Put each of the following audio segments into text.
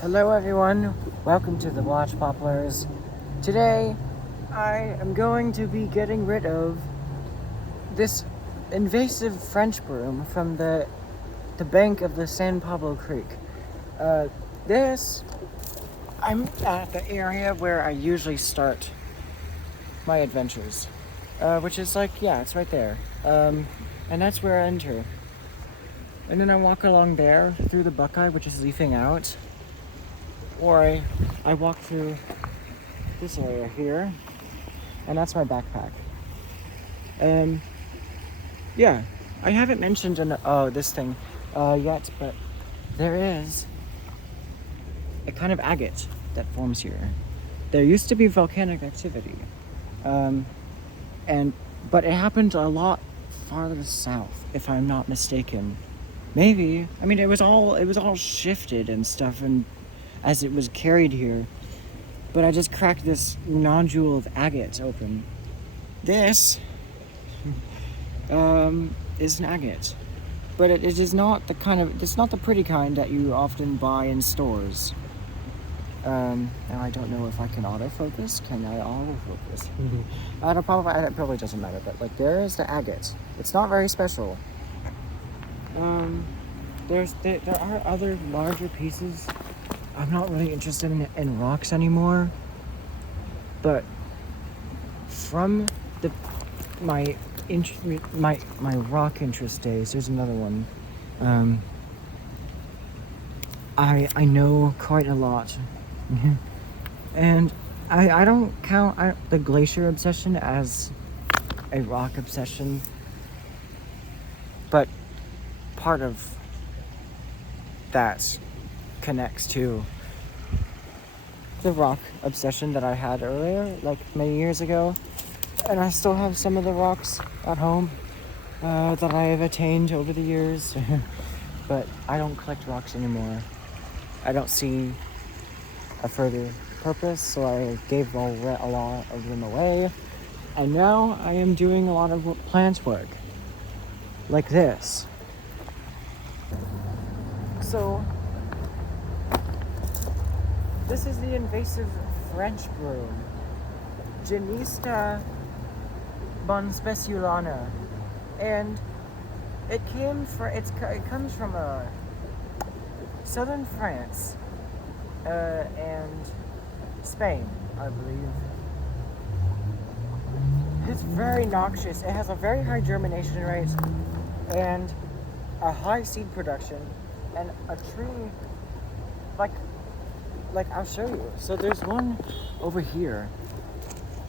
Hello everyone, welcome to the Watch Poplars. Today, I am going to be getting rid of this invasive French broom from the bank of the San Pablo Creek. I'm at the area where I usually start my adventures, which is it's right there. And that's where I enter. And then I walk along there through the Buckeye, which is leafing out. Or I walk through this area here, and that's my backpack. I haven't mentioned this thing yet, but there is a kind of agate that forms here. There used to be volcanic activity, but it happened a lot farther south, if I'm not mistaken. Maybe. I mean, it was all shifted and stuff, and as it was carried here. But I just cracked this nodule of agate open. This is an agate. But it is not it's not the pretty kind that you often buy in stores. Now I don't know if I can autofocus. Can I autofocus? It probably doesn't matter, but there is the agate. It's not very special. There are other larger pieces. I'm not really interested in rocks anymore, but from my rock interest days, there's another one. I know quite a lot, and I don't count the glacier obsession as a rock obsession, but part of that connects to the rock obsession that I had earlier, like many years ago, and I still have some of the rocks at home that I have attained over the years, but I don't collect rocks anymore. I don't see a further purpose, so I gave a lot of them away, and now I am doing a lot of plant work, like this. So this is the invasive French broom, Genista bonspeciulana, and it comes from southern France and Spain, I believe. It's very noxious. It has a very high germination rate and a high seed production, and a tree like I'll show you. So there's one over here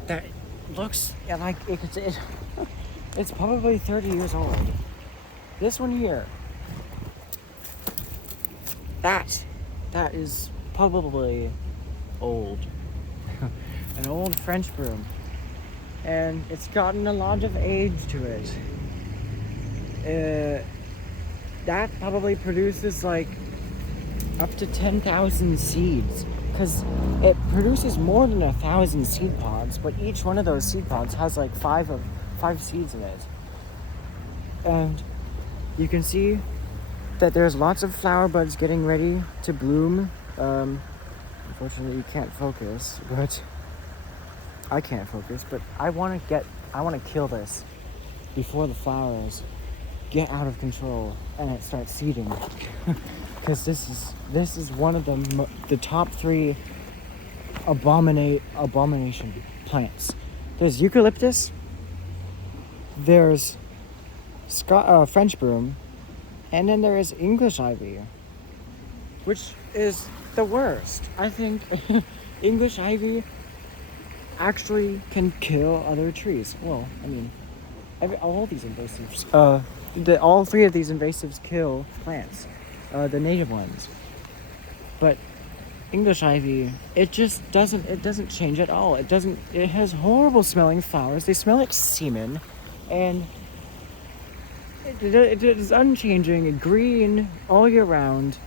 that looks like it's probably 30 years old. This one here, that is probably old. An old French broom, and it's gotten a lot of age to it. That probably produces up to 10,000 seeds, because it produces more than 1,000 seed pods, but each one of those seed pods has five seeds in it. And you can see that there's lots of flower buds getting ready to bloom. Unfortunately you can't focus, but I can't focus, but I want to kill this before the flowers get out of control and it starts seeding. Because this is one of the top 3 abomination plants. There's eucalyptus, there's French broom, and then there is English ivy, which is the worst. I think English ivy actually can kill other trees. Well, I mean, all these invasives, all 3 of these invasives kill plants. The native ones, but English ivy, it doesn't change at all. It has horrible smelling flowers. They smell like semen, and it is unchanging, green all year round.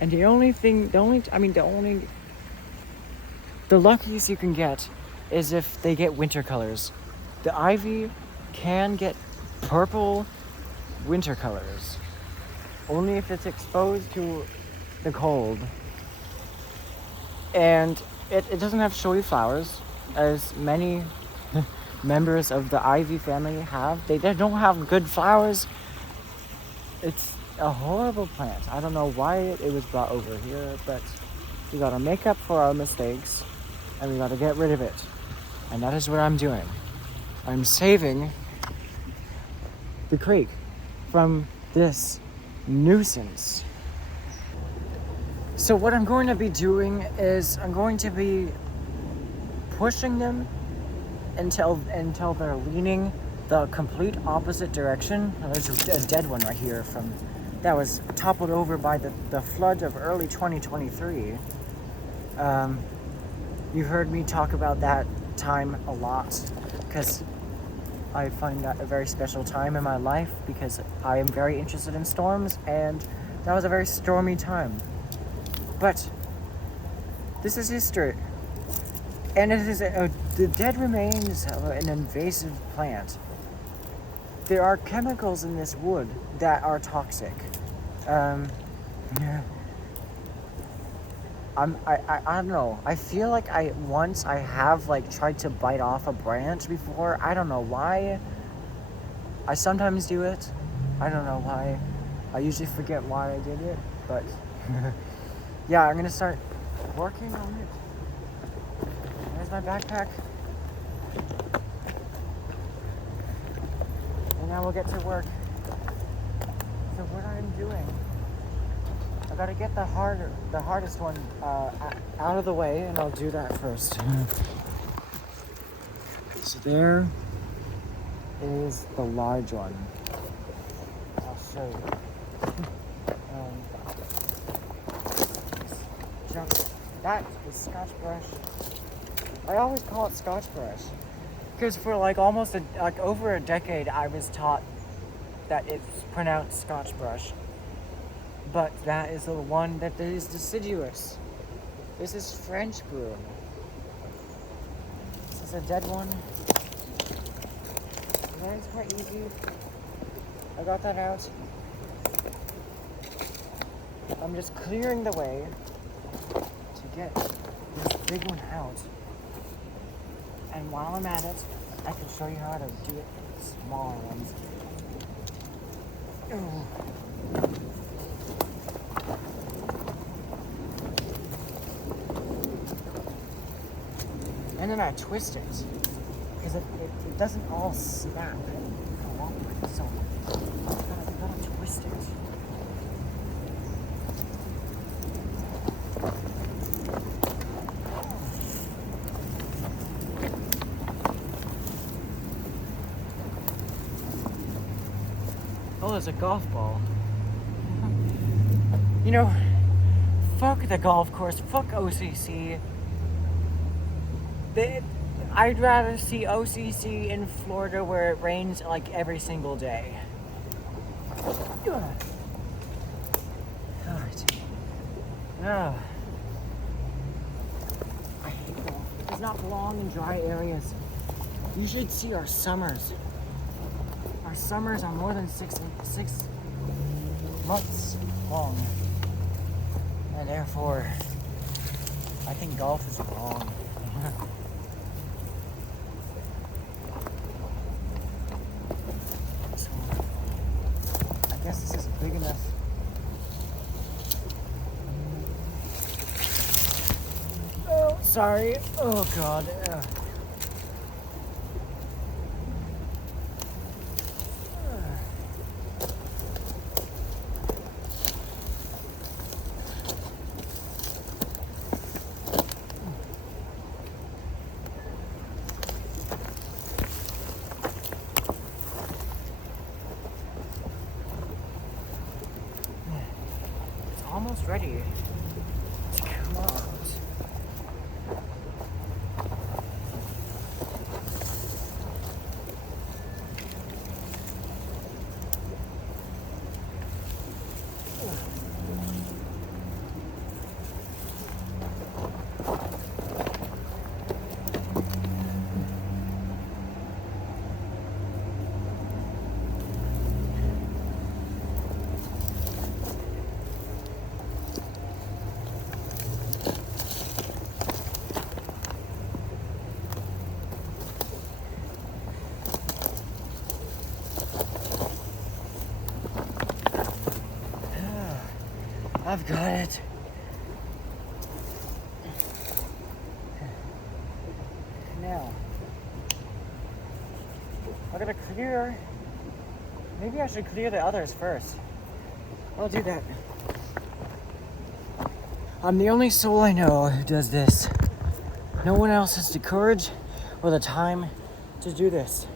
And the luckiest you can get is if they get winter colors. The ivy can get purple winter colors, only if it's exposed to the cold. And it doesn't have showy flowers, as many members of the ivy family have. They don't have good flowers. It's a horrible plant. I don't know why it was brought over here, but we gotta make up for our mistakes and we gotta get rid of it. And that is what I'm doing. I'm saving the creek from this nuisance. So what I'm going to be doing is I'm going to be pushing them until they're leaning the complete opposite direction. There's a dead one right here that was toppled over by the flood of early 2023. You've heard me talk about that time a lot because I find that a very special time in my life because I am very interested in storms, and that was a very stormy time. But this is history. And it is the dead remains of an invasive plant. There are chemicals in this wood that are toxic. I don't know. I feel like I have like tried to bite off a branch before. I don't know why. I sometimes do it. I don't know why. I usually forget why I did it, but yeah, I'm gonna start working on it. There's my backpack. And now we'll get to work. So what I'm doing, I gotta get the hardest one out of the way, and I'll do that first. So there is the large one. I'll show you. That is Scotch brush. I always call it Scotch brush because for like almost over a decade I was taught that it's pronounced Scotch brush, but that is the one that is deciduous. This is French Broom. This is a dead one. That is quite easy. I got that out. I'm just clearing the way to get this big one out. And while I'm at it, I can show you how to do it for the smaller ones. Ooh. And then I twist it, because it doesn't all snap cooperate, so you gotta twist it. Oh, there's a golf ball. You know, fuck the golf course, fuck OCC. I'd rather see OCC in Florida where it rains like every single day. Alright. Oh. I hate golf. It does not belong in dry areas. You should see our summers. Our summers are more than 6 months long. And therefore, I think golf is wrong. So, I guess this is big enough. Oh, sorry. Oh, God. Almost ready to come out. I've got it. Now, I'm gonna clear. Maybe I should clear the others first. I'll do that. I'm the only soul I know who does this. No one else has the courage or the time to do this.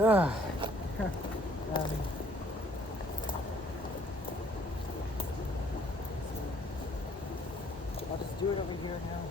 I'll just do it over here now.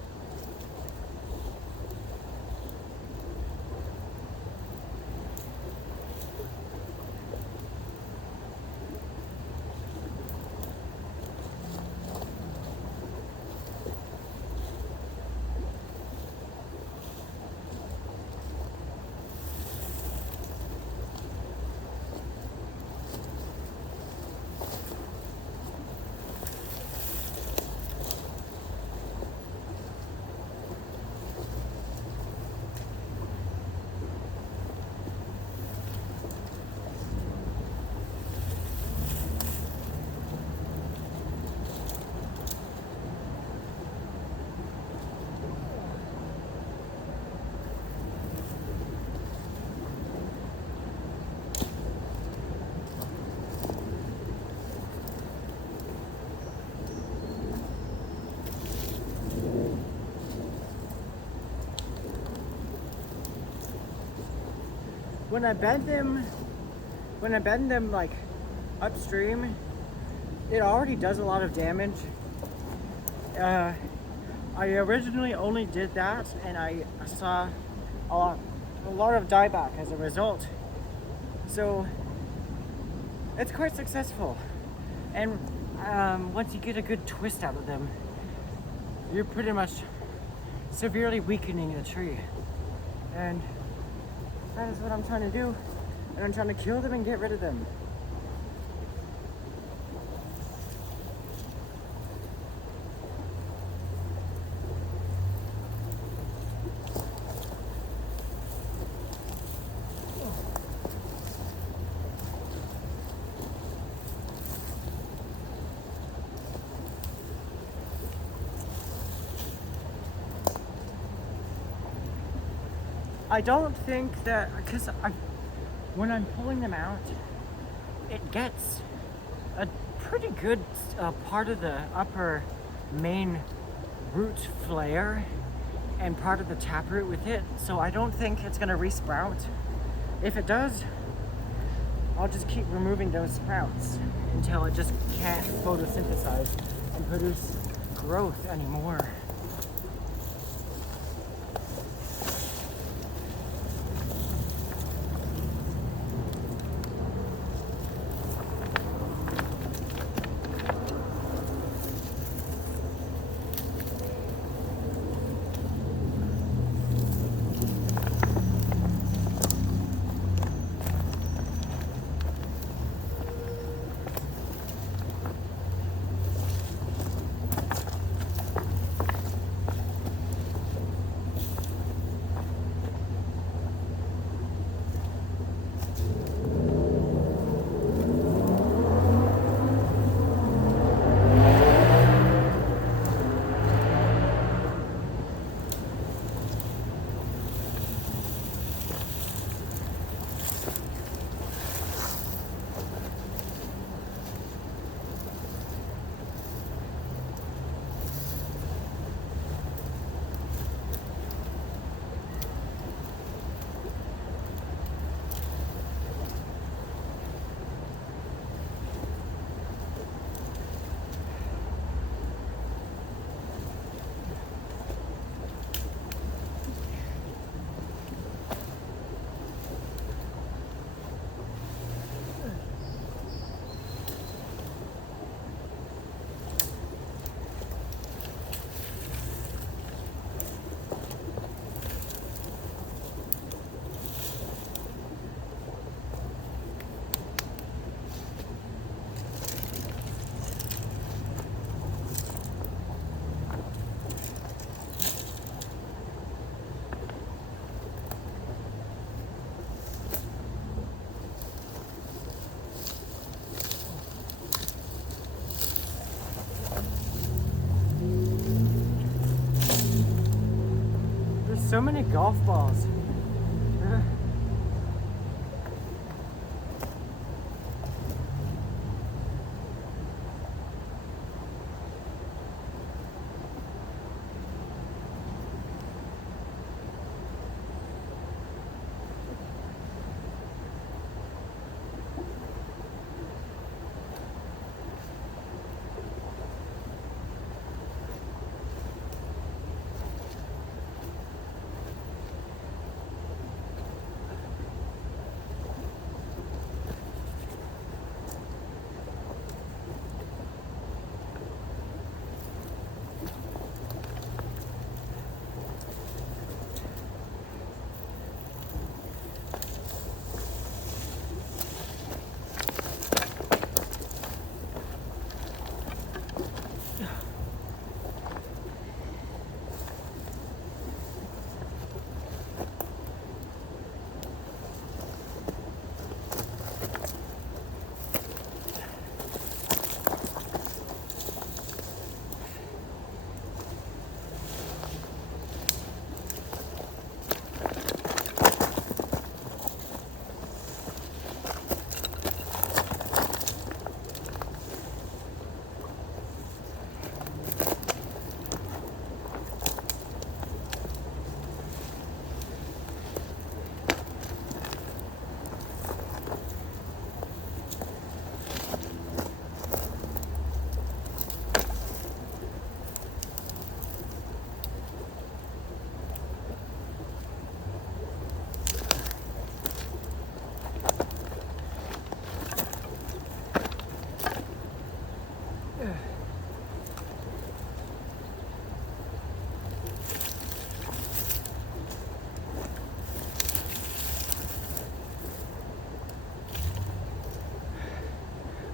When I bend them like upstream, it already does a lot of damage. I originally only did that, and I saw a lot of dieback as a result. So it's quite successful. And once you get a good twist out of them, you're pretty much severely weakening the tree. And that is what I'm trying to do. And I'm trying to kill them and get rid of them. I don't think that, because when I'm pulling them out, it gets a pretty good part of the upper main root flare and part of the taproot with it, so I don't think it's going to resprout. If it does, I'll just keep removing those sprouts until it just can't photosynthesize and produce growth anymore. so many golf balls.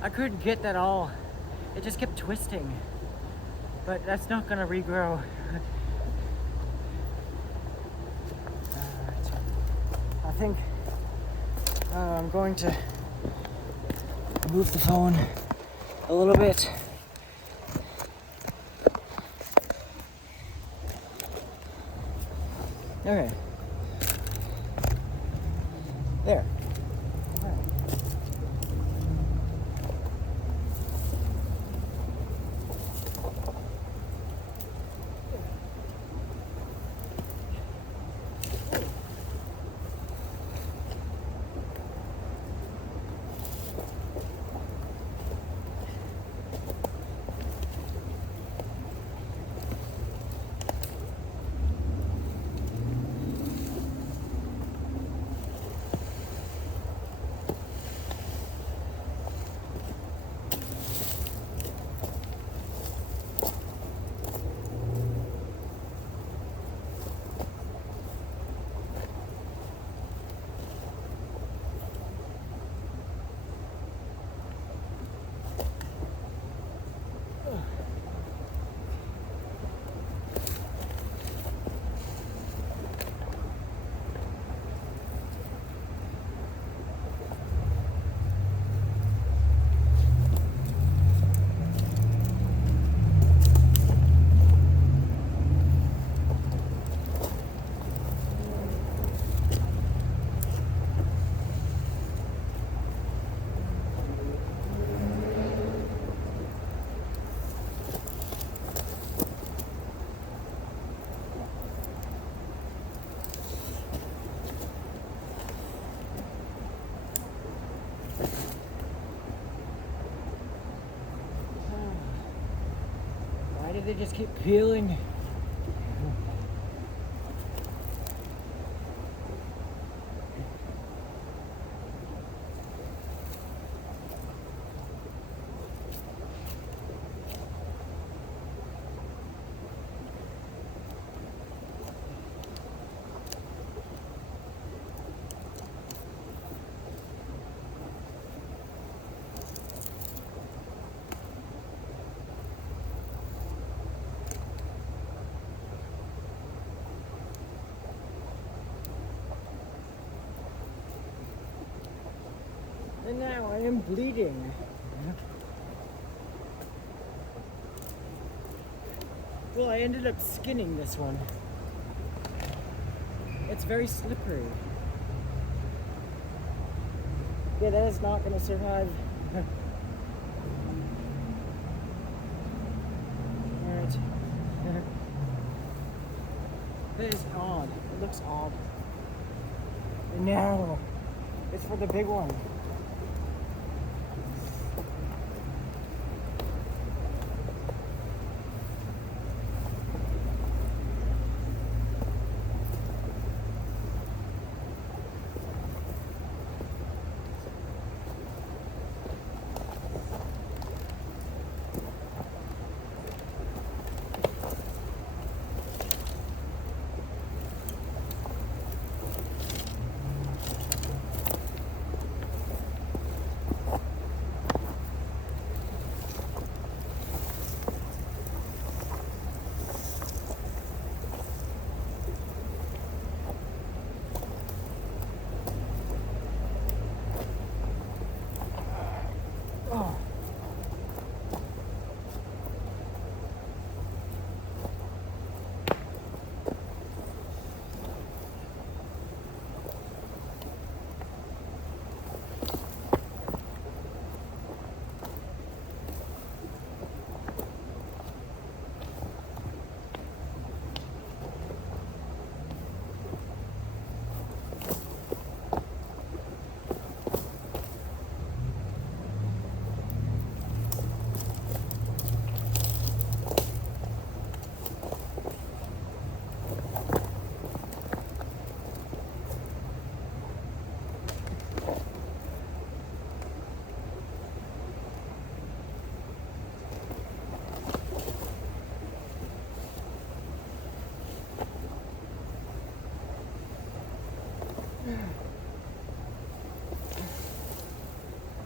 I couldn't get that all. It just kept twisting. But that's not gonna regrow. Alright. I think I'm going to move the phone a little bit. Okay. There. Why do they just keep peeling? And now I am bleeding. Well, I ended up skinning this one. It's very slippery. Yeah, that is not going to survive. Alright. That is odd. It looks odd. No. It's for the big one. Oh.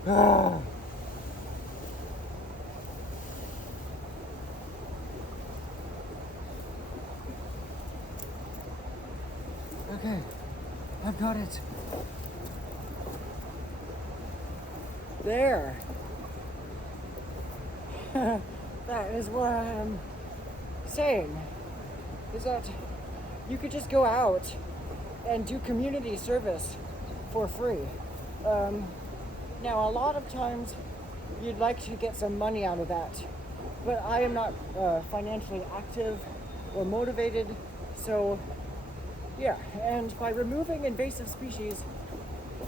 Ah. Okay, I've got it. There. That is what I'm saying. Is that you could just go out and do community service for free. Now, a lot of times you'd like to get some money out of that, but I am not financially active or motivated, so yeah. And by removing invasive species,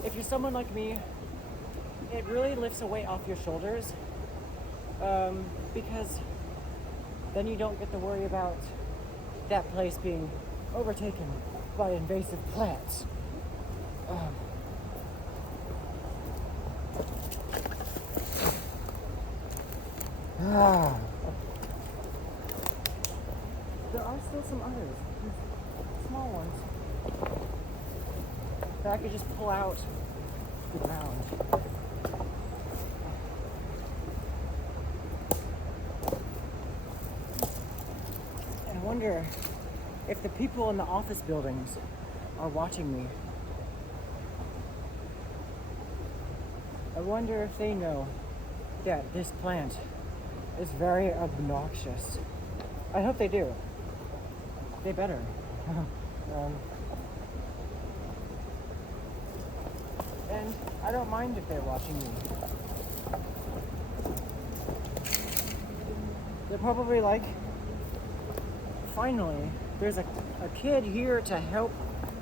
if you're someone like me, it really lifts a weight off your shoulders, because then you don't get to worry about that place being overtaken by invasive plants. There are still some others, small ones, that I could just pull out the ground. And I wonder if the people in the office buildings are watching me. I wonder if they know that this plant is very obnoxious. I hope they do. They better. And I don't mind if they're watching me. They're probably like, finally, there's a kid here to help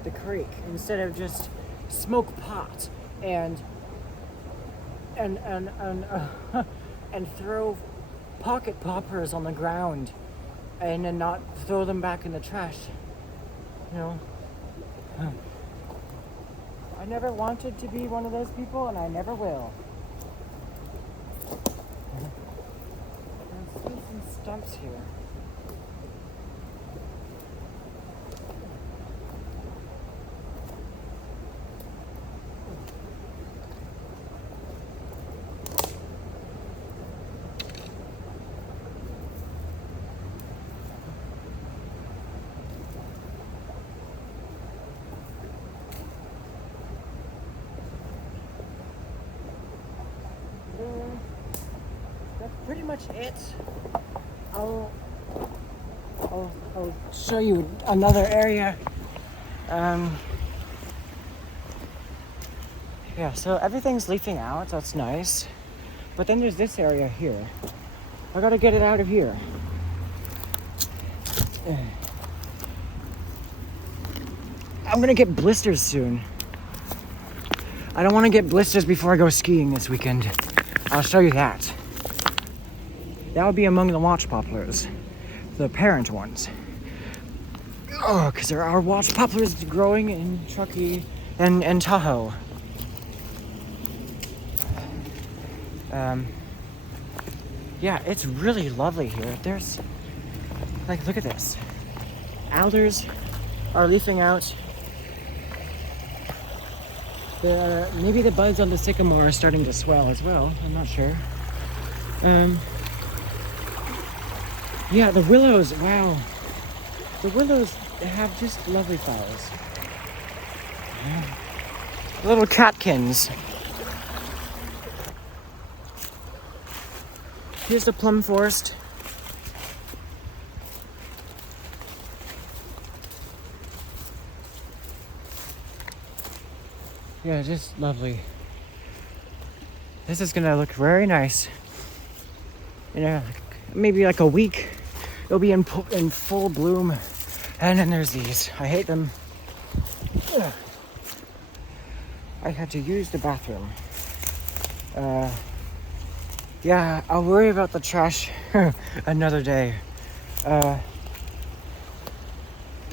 the creek instead of just smoke pot and throw pocket poppers on the ground and then not throw them back in the trash. You know, I never wanted to be one of those people, and I never will. I see some stumps here. That's pretty much it. I'll show you another area Yeah, so everything's leafing out, that's nice. But then there's this area here. I gotta get it out of here. I'm gonna get blisters soon. I don't want to get blisters before I go skiing this weekend. I'll show you that. That would be among the watch poplars. The parent ones. Oh, because there are watch poplars growing in Truckee and Tahoe. Yeah, it's really lovely here. There's, like, look at this. Alders are leafing out. Maybe the buds on the sycamore are starting to swell as well. I'm not sure. Yeah, the willows, wow. The willows have just lovely flowers. Little catkins. Here's the plum forest. Yeah, just lovely. This is gonna look very nice. You know, maybe like a week, it'll be in full bloom. And then there's these. I hate them. Ugh. I had to use the bathroom. Yeah, I'll worry about the trash another day. But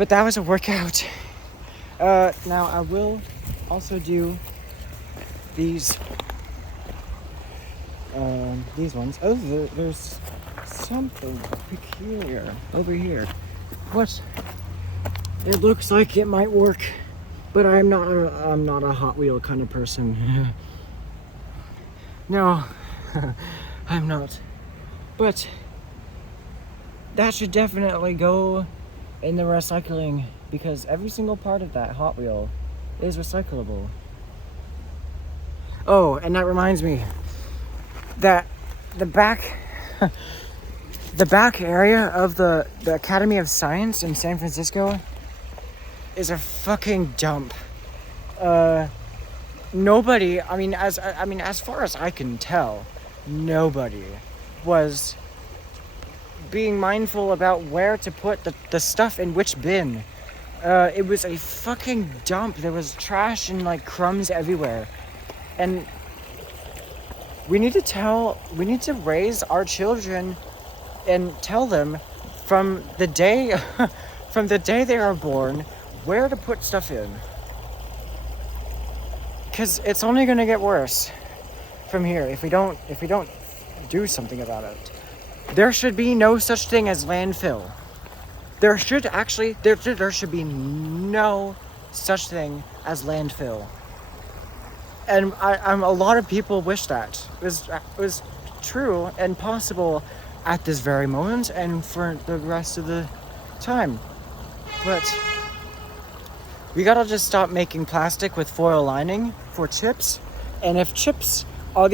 that was a workout. Now I will also do these ones. Oh, there's something peculiar over here. What? It looks like it might work, but I'm not a Hot Wheel kind of person. No, I'm not. But that should definitely go in the recycling, because every single part of that Hot Wheel is recyclable. Oh, and that reminds me that the back area of the Academy of Science in San Francisco is a fucking dump. Nobody, as far as I can tell, nobody was being mindful about where to put the stuff in which bin. It was a fucking dump. There was trash and like crumbs everywhere. And we need to raise our children and tell them from the day they are born where to put stuff in. Cause it's only gonna get worse from here if we don't do something about it. There should be no such thing as landfill. There should be no such thing as landfill. And a lot of people wish that it was true and possible at this very moment and for the rest of the time. But we gotta just stop making plastic with foil lining for chips. And if chips are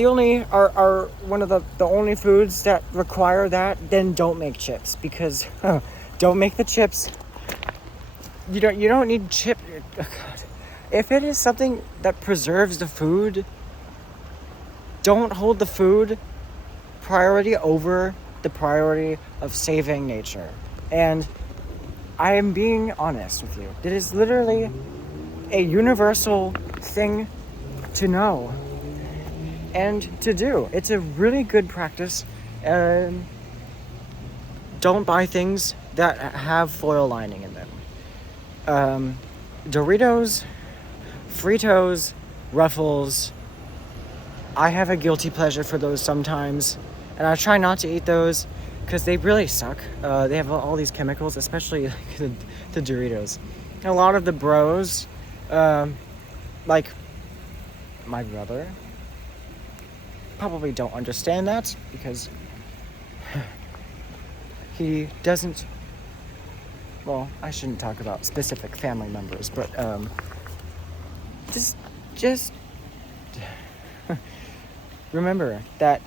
are one of the only foods that require that, then don't make chips, because don't make the chips. You don't need chip. Oh God. If it is something that preserves the food, don't hold the food priority over the priority of saving nature. And I am being honest with you. It is literally a universal thing to know and to do. It's a really good practice. Don't buy things that have foil lining in them. Doritos, Fritos, Ruffles. I have a guilty pleasure for those sometimes, and I try not to eat those because they really suck. They have all these chemicals, especially the Doritos. A lot of the bros, like my brother, probably don't understand that because he doesn't. Well, I shouldn't talk about specific family members, but just remember that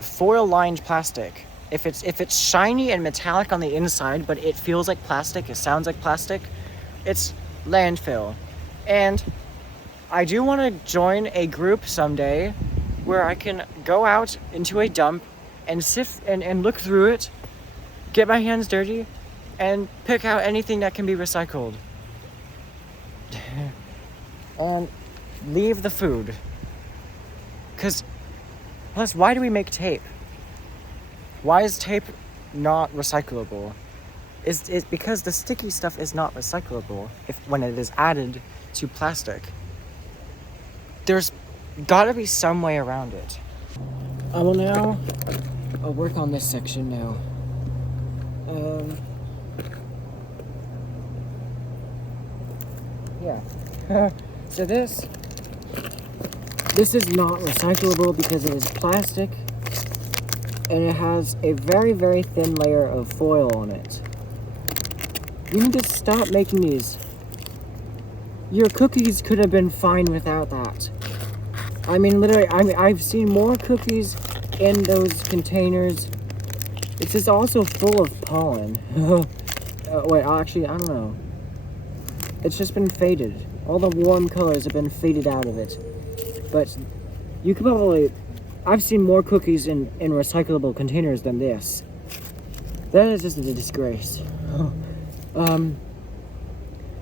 foil-lined plastic, if it's shiny and metallic on the inside, but it feels like plastic, it sounds like plastic, it's landfill. And I do want to join a group someday where I can go out into a dump and sift and look through it, get my hands dirty, and pick out anything that can be recycled. And leave the food. Plus, why do we make tape? Why is tape not recyclable? It's because the sticky stuff is not recyclable when it is added to plastic. There's gotta be some way around it. I will now work on this section now. Yeah. So this is not recyclable because it is plastic and it has a very, very thin layer of foil on it. You need to stop making these. Your cookies could have been fine without that. I mean, literally, I've seen more cookies in those containers. It's just also full of pollen. Wait, actually, I don't know. It's just been faded. All the warm colors have been faded out of it. But you could probably... I've seen more cookies in recyclable containers than this. That is just a disgrace.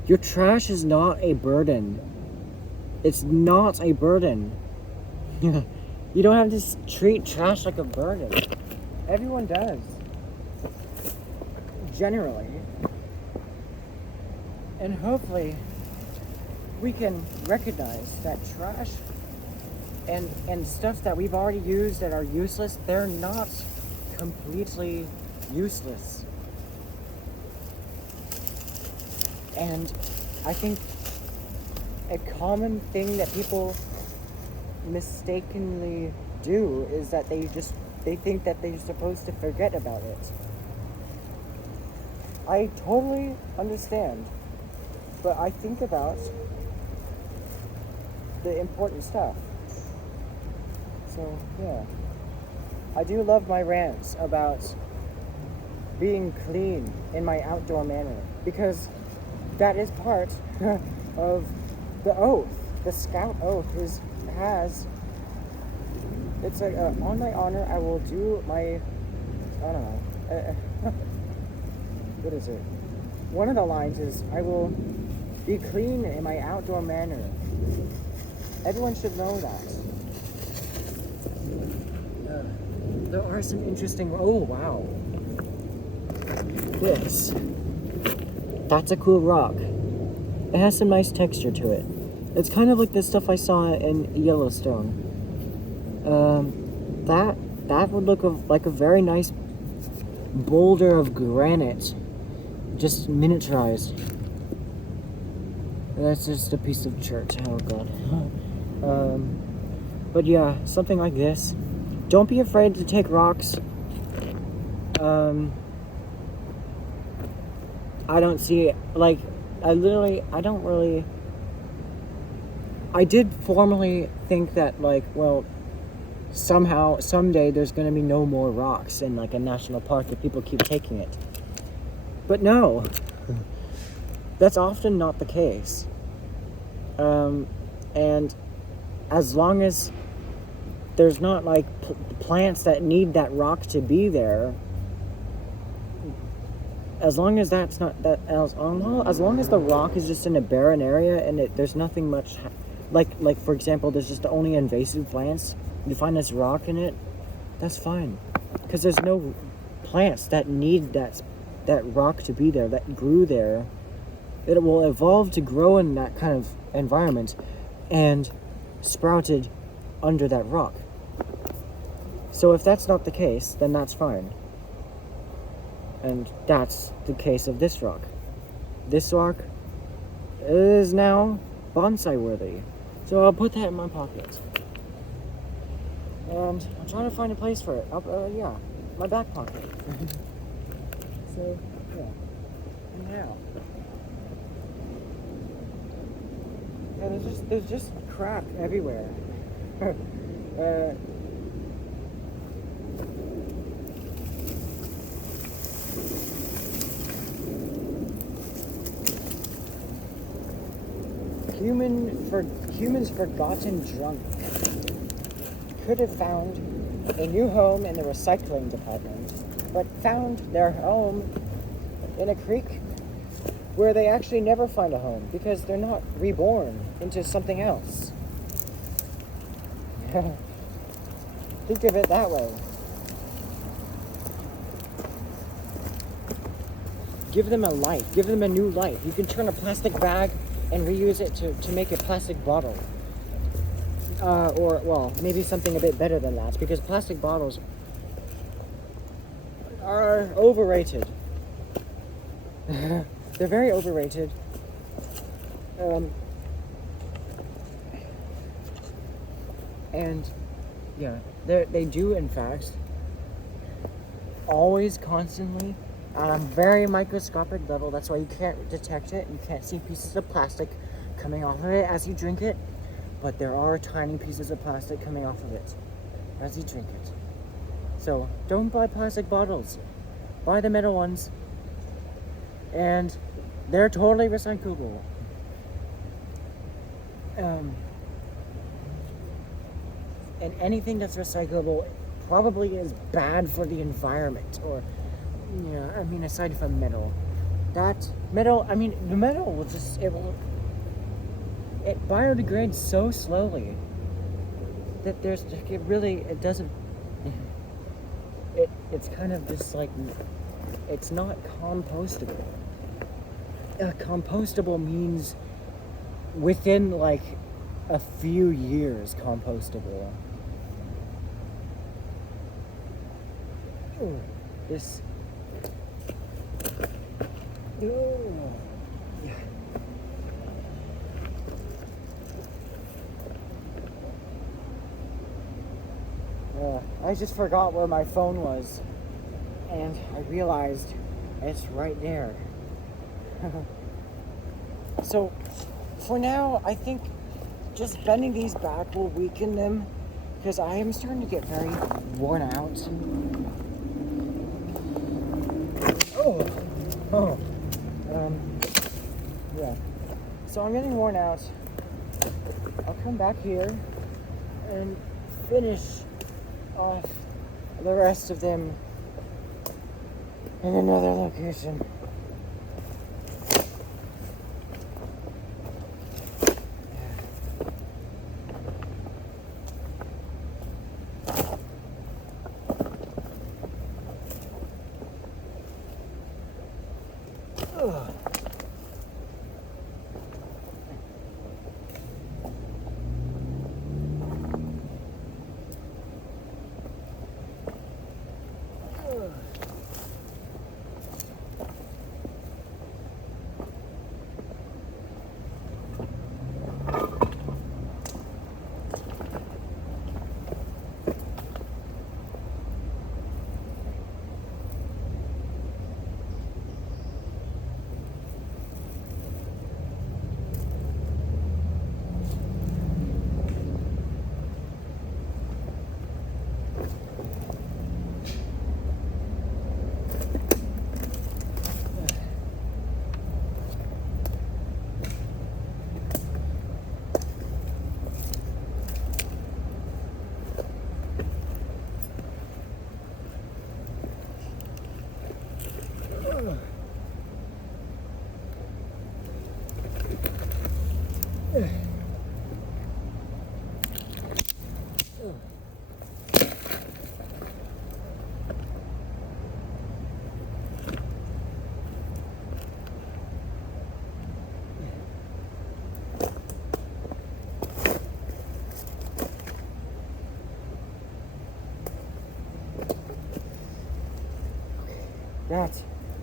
Your trash is not a burden. It's not a burden. You don't have to treat trash like a burden. Everyone does. Generally. And hopefully we can recognize that trash and stuff that we've already used that are useless, they're not completely useless. And I think a common thing that people mistakenly do is that they think that they're supposed to forget about it. I totally understand, but I think about the important stuff. So, yeah. I do love my rants about being clean in my outdoor manner, because that is part of the oath. The Scout oath it's like, on my honor, I will do my, I don't know, what is it? One of the lines is, I will be clean in my outdoor manner. Everyone should know that. There are some interesting, oh wow. That's a cool rock. It has some nice texture to it. It's kind of like the stuff I saw in Yellowstone. That would look like a very nice boulder of granite, just miniaturized. That's just a piece of chert. Oh god. But yeah, something like this. Don't be afraid to take rocks. I don't see it. Like, I did formerly think that, like, well, someday there's going to be no more rocks in, like, a national park if people keep taking it. But no. That's often not the case. And as long as there's not, like, plants that need that rock to be there, as long as that's not that, as long as the rock is just in a barren area and there's nothing much, like for example, there's just only invasive plants, you find this rock in it, that's fine, because there's no plants that need that rock to be there, that grew there. It will evolve to grow in that kind of environment and sprouted under that rock. So if that's not the case, then that's fine. And that's the case of this rock. This rock is now bonsai worthy. So I'll put that in my pocket. And I'm trying to find a place for it. Yeah, my back pocket. So, yeah. Now. Yeah, there's just crap everywhere. humans forgotten drunk could have found a new home in the recycling department, but found their home in a creek where they actually never find a home because they're not reborn into something else. Think of it that way. Give them a life. Give them a new life. You can turn a plastic bag and reuse it to make a plastic bottle. Or, well, maybe something a bit better than that, because plastic bottles are overrated. They're very overrated. And, yeah, they do, in fact, always, constantly, on a very microscopic level. That's why you can't detect it. You can't see pieces of plastic coming off of it as you drink it. But there are tiny pieces of plastic coming off of it as you drink it. So don't buy plastic bottles. Buy the metal ones. And they're totally recyclable. And anything that's recyclable probably is bad for the environment. Or, yeah, I mean, aside from metal. The metal will just, it biodegrades so slowly that it's kind of just like, it's not compostable. Compostable means within like a few years compostable. Ooh, this. Ooh. I just forgot where my phone was, and I realized it's right there. So, for now, I think just bending these back will weaken them, because I am starting to get very worn out. Yeah. So I'm getting worn out. I'll come back here and finish off the rest of them in another location.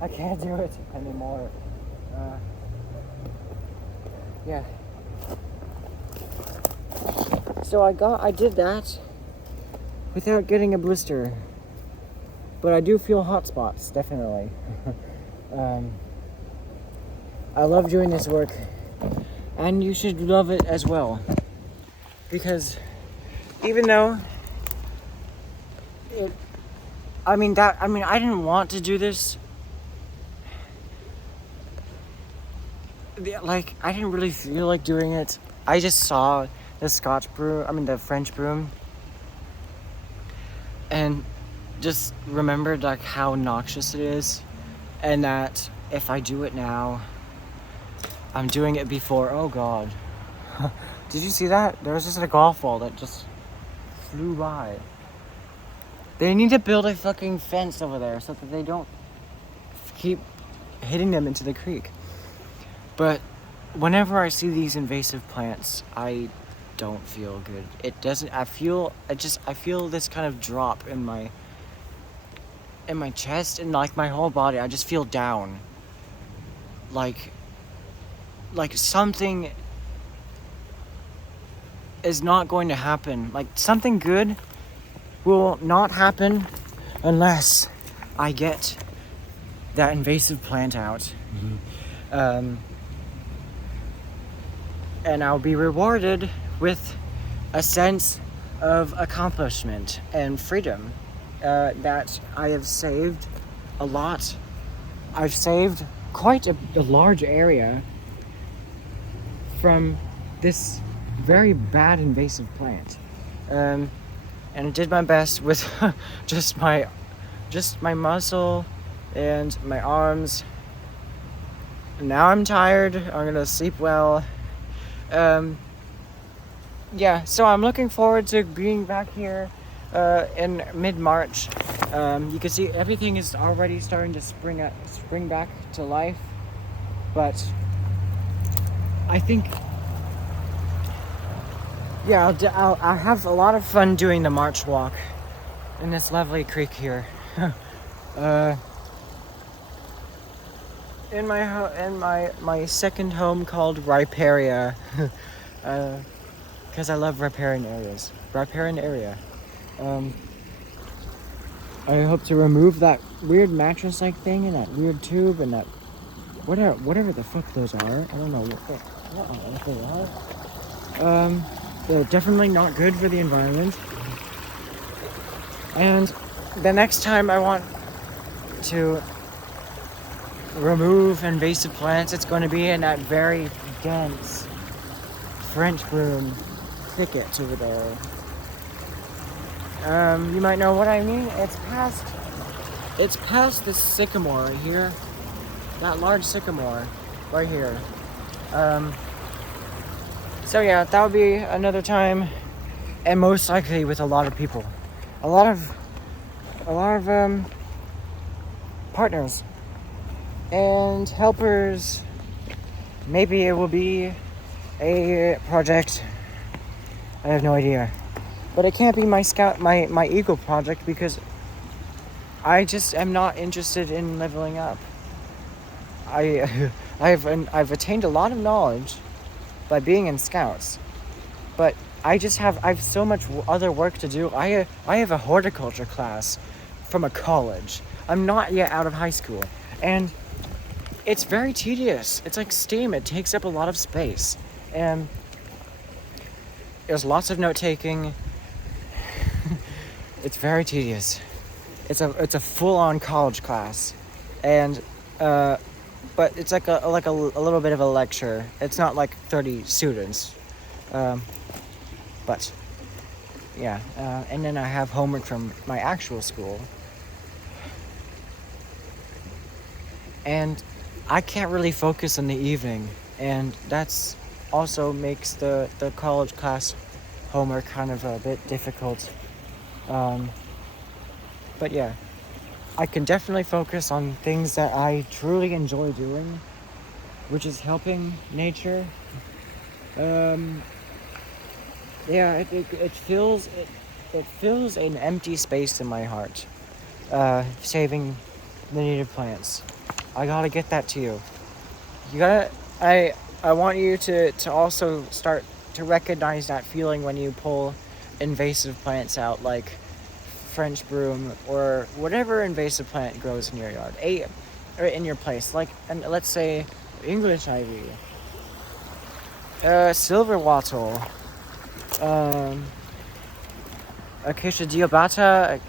I can't do it anymore. Yeah. So I did that without getting a blister, but I do feel hot spots, definitely. I love doing this work, and you should love it as well, because even though I didn't want to do this. like, I didn't really feel like doing it. I just saw the French broom, and just remembered like how noxious it is, and that if I do it now, I'm doing it before. Oh God. Did you see that? There was just a golf ball that just flew by. They need to build a fucking fence over there so that they don't keep hitting them into the creek. But whenever I see these invasive plants, I don't feel good. It doesn't. I feel this kind of drop in my chest and like my whole body. I just feel down. Like something is not going to happen. Like something good will not happen unless I get that invasive plant out. And I'll be rewarded with a sense of accomplishment and freedom that I have saved a lot. I've saved quite a large area from this very bad invasive plant. And I did my best with just my muscle and my arms. Now I'm tired. I'm gonna sleep well. Yeah, so I'm looking forward to being back here in mid-March. You can see everything is already starting to spring back to life, but I think, yeah, I'll have a lot of fun doing the March walk in this lovely creek here. In my second home called Riparian, because I love riparian areas. Riparian area. I hope to remove that weird mattress-like thing and that weird tube and that whatever the fuck those are. I don't know what they are. They're definitely not good for the environment. And the next time I want to remove invasive plants, it's going to be in that very dense French Broom thicket over there. You might know what I mean. It's past this sycamore right here. That large sycamore right here. So yeah, that would be another time, and most likely with a lot of people. A lot of partners and helpers. Maybe it will be a project. I have no idea. But it can't be my Eagle project, because I just am not interested in leveling up. I've attained a lot of knowledge by being in Scouts, but I have so much other work to do. I have a horticulture class from a college. I'm not yet out of high school, and it's very tedious. It's like STEAM. It takes up a lot of space, and there's lots of note taking. It's very tedious. It's a full-on college class, and but it's like a little bit of a lecture. It's not like 30 students, but yeah. And then I have homework from my actual school, and I can't really focus in the evening, and that's also makes the college class homework kind of a bit difficult. But yeah, I can definitely focus on things that I truly enjoy doing, which is helping nature. Yeah, it fills an empty space in my heart, saving the native plants. I gotta get that to you. I want you to also start to recognize that feeling when you pull invasive plants out, like French broom or whatever invasive plant grows in your yard, or in your place. Like, and let's say English ivy, silver wattle, Acacia deobata,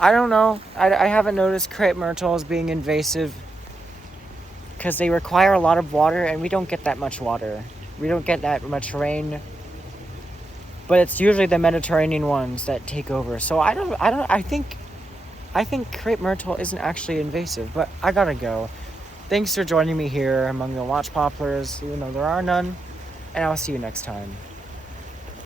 I don't know. I haven't noticed crepe myrtle as being invasive because they require a lot of water, and we don't get that much water. We don't get that much rain. But it's usually the Mediterranean ones that take over. So I think crepe myrtle isn't actually invasive, but I gotta go. Thanks for joining me here among the watch poplars, even though there are none, and I'll see you next time.